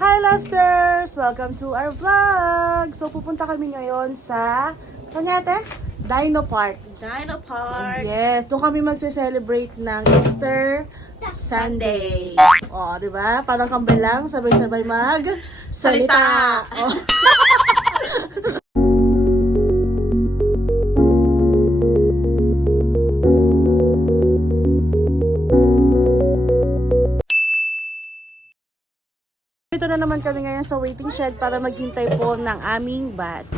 Hi Lobsters! Welcome to our vlog! So pupunta kami ngayon sa, saan nga ate? Dino Park. Dino Park. Yes, doon kami magse-celebrate ng Easter Sunday. O, di ba? Parang kambal lang, sabay-sabay salita. Oh. Dito na naman kami ngayon sa waiting shed para maghintay po ng aming bus.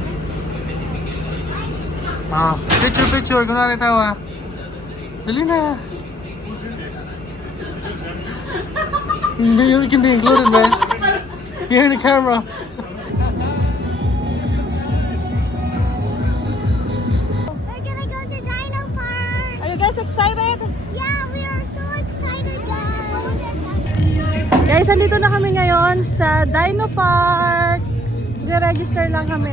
Picture. Kunwari tawa. Dali na. You can be included, man. You're in the camera. We're gonna go to Dino Park. Are you guys excited? Yeah, we are so excited, guys. Guys, andito na kami ngayon sa Dino Park. Nag-register lang kami.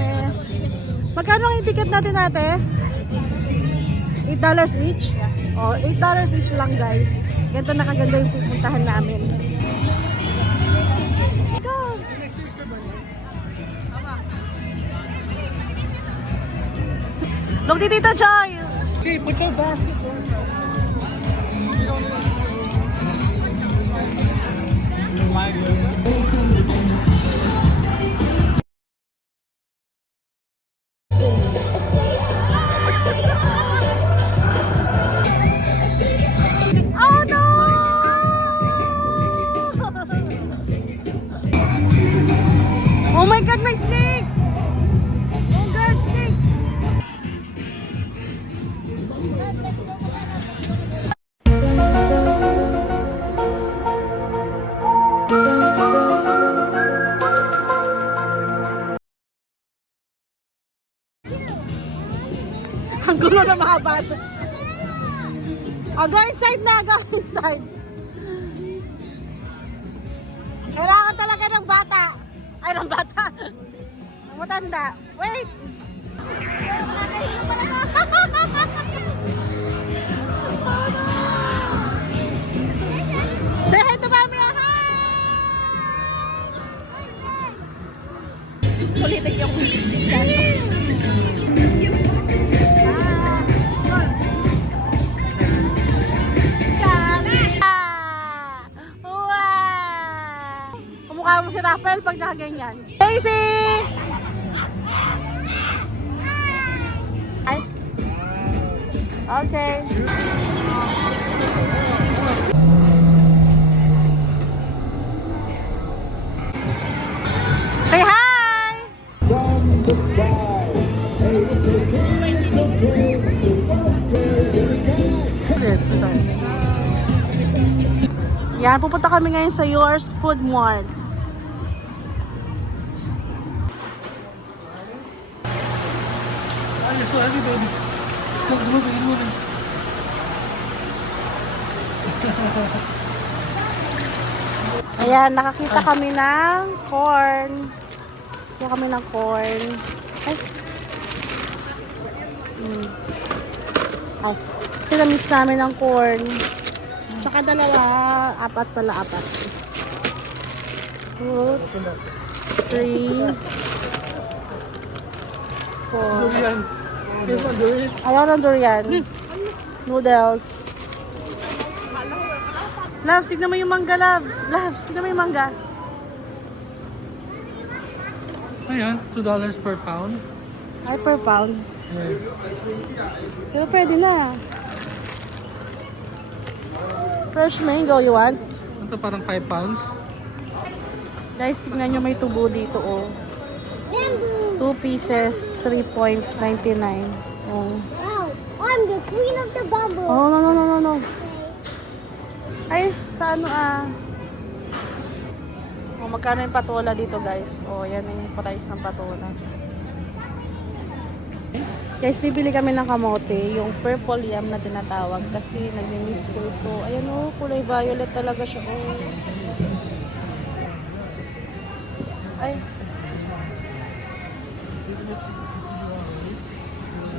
Magkano ang ticket natin ate? $8 each? Oh, $8 each lang guys. Ganito na kaganda yung pupuntahan namin. Go! Look dito, Joy! See, put your basket there. Oh no! Oh my God, my snake! Oh God, snake! Ang gulo na mga bata. Oh, go inside na, go inside. Kailangan talaga ng bata. Ay, ng bata. Ng matanda. Wait. Say hi to Mami. Hi! Ulitin yung Kamukha mo si Rafael pag nakaganyan. Daisy! Ay. Okay. Say hi! Yan, pupunta kami ngayon sa Yours Food Mart. You're so heavy, baby. Look, it's moving. Ayan, nakakita kami ng corn. Kaya kami ng corn. Ay. Ay. Sinamiss namin ng corn. Saka dalawa. Apat. 2, 3, 4. Durian. Here's one durian. Ayaw ng durian. Noodles. Loves, tignan mo yung mangga, Loves. Loves, tignan mo yung mangga. Ayan, $2 per pound. Ay, per pound. Yeah. Pero pwede na. Fresh mango, you want? Ito parang 5 pounds. Guys, tignan nyo may tubo dito, oh. 2 pieces, 3.99. Oh. Wow, I'm the queen of the bubble. Oh, no. Ay, sa ano Oh, magkano yung patola dito, guys? Oh, yan yung price ng patola. Guys, bibili kami ng kamote, yung purple yam na tinatawag kasi nag-miss ko ito. Ayan oh, kulay violet talaga siya. Oh. Ay.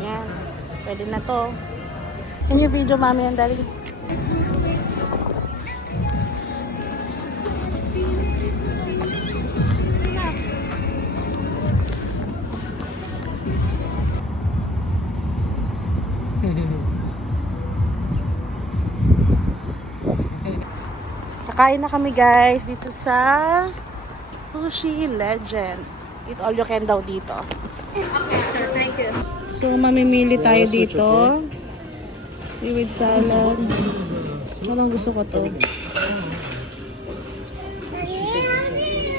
Yan. Pwede na to. Can you video mami yan, daddy? Kakain na kami guys dito sa Sushi Legend. Eat all you can daw dito. Thank you. So, mamimili tayo dito. Seaweed salad. Anong gusto ko to?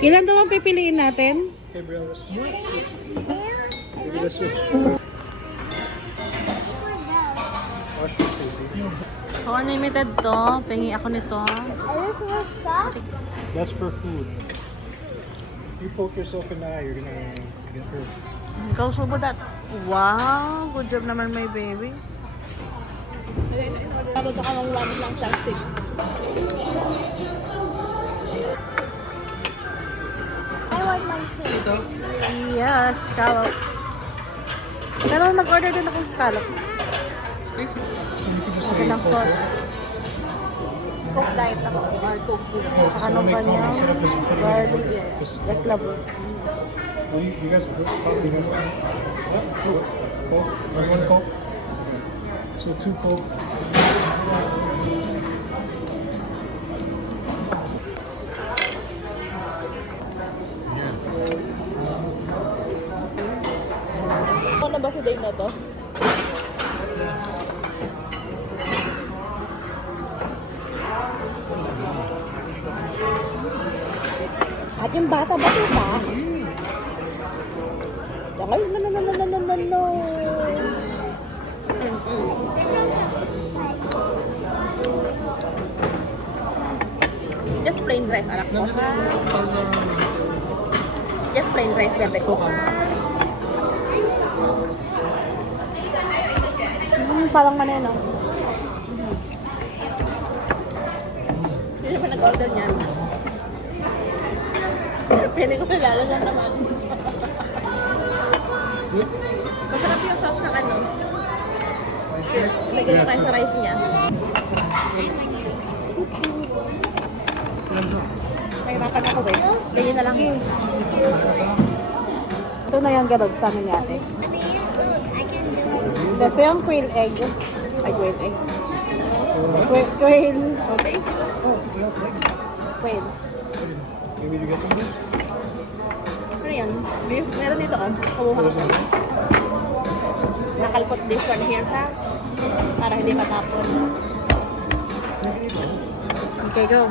Ilan daw ang pipiliin natin? Gabriel, let's switch. Maybe let's switch. Wash your Stacy. So, unlimited to. Pengi ako nito. This was soft. That's for food. If you poke yourself in the eye, you're gonna get hurt. Ikaw subo that. Wow! Good job naman my baby. Tapos ako ng lamit ng plastic. I want my too. Yes, scallop. Pero nag-order din akong scallop. Stacy. So you can just Okay say ng Coke, sauce. right? Coke diet ako. Or Coke food. Coke. Saka So nung when they come, kanyang you set up this put it in garlic. the Yeah. Just Like love. Well, you guys probably have Coke. Coke. One Coke. So 2 Coke. Ano na ba si Dave na to? At yung bata ba ito ba? Ay, no. Just plain rice, anak ko. Just plain rice, bebe ko. Parang maneno. Hindi naman nag-order niyan. Pwede ko kilala dyan naman. Masarap yung sauce ng ano. Lagyan tayo sa rice niya. Nahirapan ako eh. Ganyan na lang. Ito na yung garod sa amin yate. I can do it. Tapos ito yung quail egg. Ay, quail egg. Quail. Okay. Quail. Maybe you get some of this? Ano yan? Beef? Meron dito oh. Kumuha ko. Nakalpot this one here ha. Para hindi matapon. Okay, go.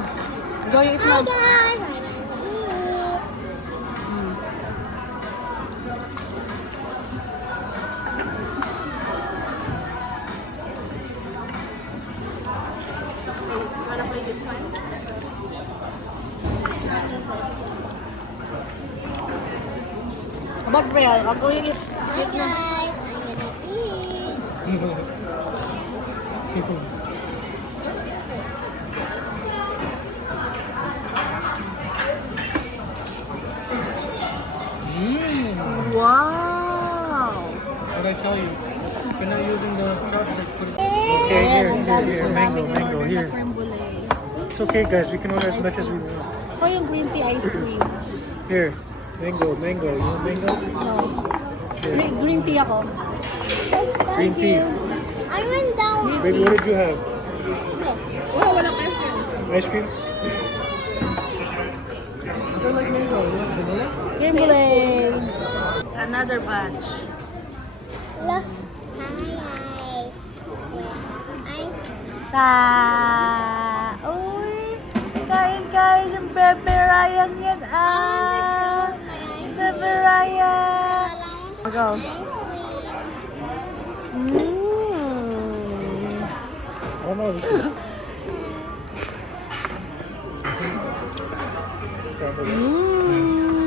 Go, you eat Hi na. guys. Wanna play this one? About real, I'll go eat. Hi guys. I'm gonna eat. Wow! What did I tell you? You're not using the chopstick. Put it... Okay, here. Mango, here. It's okay, guys. We can order as much as we want. O yung green tea ice cream. Here, mango. You want mango? No. Green tea ako. Green tea. I went down. Baby, what did you have? Oh, walang ice cream. Ice cream? I don't like mango. You want vanilla? Cream bulay. Another batch. Look. Hi guys. I'm Uy! Kain yung Bebe Ryan yan Bebe Ryan! Go. Oh no, this is... Mmm.